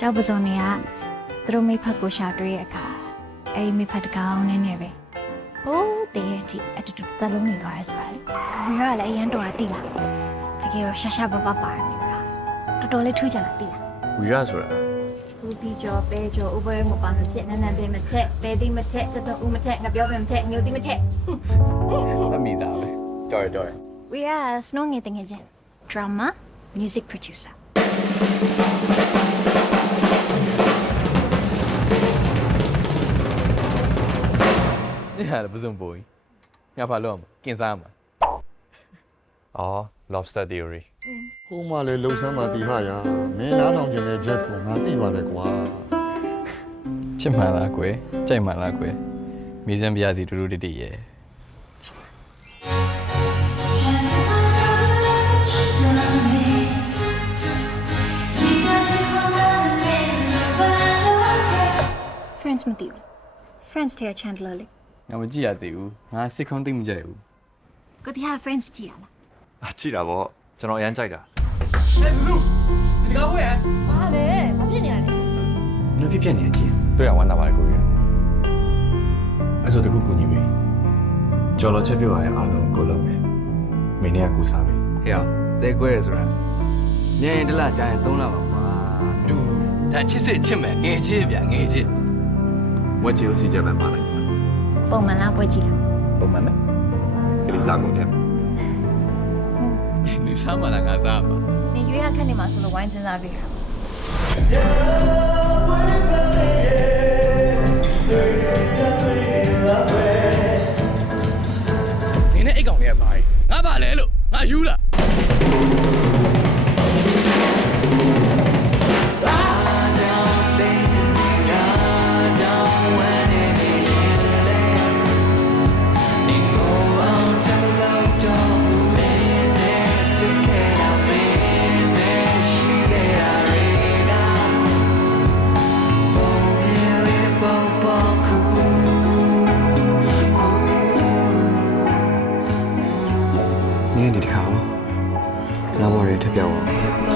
ကျောက်ပစုံတွေကသူတို့မိဖက်ကိုရှာတွေ့တဲ့အခါအဲ့ဒီမိဖက်တကောင်နဲ့ပဲဟိုးတည်းရဲ့အထိအတူတူသလုံးနေသွားရဲဆိုတာလေဝီရကလည်းအရန်တော်တာတိလားတကယ်တော့ရှာရှာပပပါတယ်မိလားတော်တော်လေးထူးကြလားတိလား ဝီရဆိုတာ ဦးပြီးကျော်ပဲကျော်ဥပယမပါမဖြစ်နန်းနန်းပဲမချက်ပဲတိမချက်ချက်တော့ဦးမချက်ငါပြောပဲမချက်ညိုတိမချက် အမိသားပဲတော်ရတော်ရ We are Snow ငယ်တငယ်ချင်း drama music producer นี่ဟာလည်းဘယ်စုံပိုးကြီးငါဘာလုပ်အောင်ကင်စားမှာအော် lobster theory ဟိုမှလည်းလှုပ်ဆမ်းမှတီဟာရမင်းနားထောင်ခြင်းနဲ့ jazz ကိုငါသိပါလေကွာ ချစ်မှန်လားကွယ်ကြိုက်မှန်လားကွယ်မိစံပြရစီတူတူတိတိရဲ့ friends မသိဘူး friends တဲ့ Chandler လေ ငါမကြည့်ရသေးဘူးငါစစ်ခုံးသိမ့်မကြိုက်ဘူး ကိုတရား friends ကြည့်ရလား 啊，ကြည့်တာပေါ့ကျွန်တော်အရန်ကြိုက်တာ ဘာလဲမဖြစ်နေရလဲ ဘယ်လိုဖြစ်နေကြည့်တွေ့ရဝမ်းသာပါတယ်ကိုကြီးအဲ့ဆိုတခုကူညီပြီကျော်လောချက်ပြောရရင်အားလုံးကိုလုံးမယ်မင်းနဲ့ကကူစားပြီ ဟေ့တဲခွဲရဆိုတာညရင်တစ်လကြာရင်3လပါကွာ တူဒါချစ်စစ်ချစ်မယ်ငယ်ချစ်ဗျငယ်ချစ် ဝက်ချီကိုစီကြပန်းပါလိုက် ပုံမှန်လားပွဲကြည့်လား ပုံမှန်ပဲ ကလေးစားကုန်တယ် နေစားမှလားငါစားမှာ နေရွေးရခက်နေမှာဆိုလို့ဝိုင်းစဉ်းစားပြီးတာ နေနဲ့အိတ်ကောင်လေးကဘာငါဘာလဲလို့ငါယူလား နင်းဒီတစ်ခါငါဘော်ရီထပ်ပြောင်းအောင်